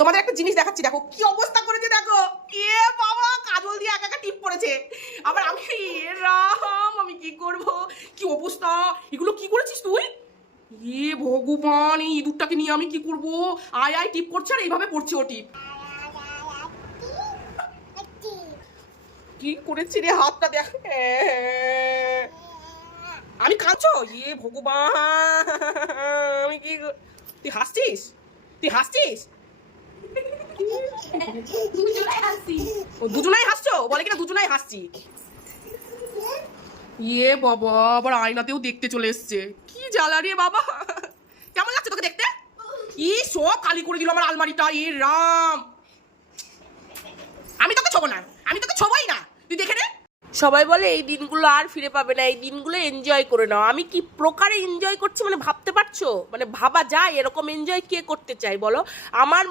তোমাদের একটা জিনিস দেখাচ্ছি, দেখো কি অবস্থা করেছে, দেখো এ বাবা কাজল দিয়ে একা একা টিপ পড়েছে। আবার আমি এ রাম, আমি কি করব, কি অবস্থা, এগুলো কি করেছিস তুই? এ ভগবান, এই ইঁদুরটাকে নিয়ে আমি কি করব? আয় আয় টিপ করছে আর এইভাবে পড়ছে ও টিপ। কি করেছি রে, হাতটা দেখ, আমি কাঁদছো? এ ভগবান, আমি কি, তুই হাসছিস, তুই হাসছিস? ও দুজনাই হাসছো, বলে কিনা দুজনাই হাসছি। ইয়ে বাবা, আবার আয়নাতেও দেখতে চলে এসছে, কি জ্বালা রে বাবা। কেমন লাগছে তোকে দেখতে? ই সব খালি করে দিল আমার আলমারিটা, এ রাম। আমি তোকে ছোবো না, আমি তোকে ছোবই না, তুই দেখে নে। সবাই বলে এই দিনগুলো আর ফিরে পাবে না, এই দিনগুলো এনজয় করে নাও। আমি কি প্রকারে এনজয় করছি মানে ভাবতে পারছো? মানে ভাবা যায় এরকম এনজয় কে করতে চাই বলো? আমার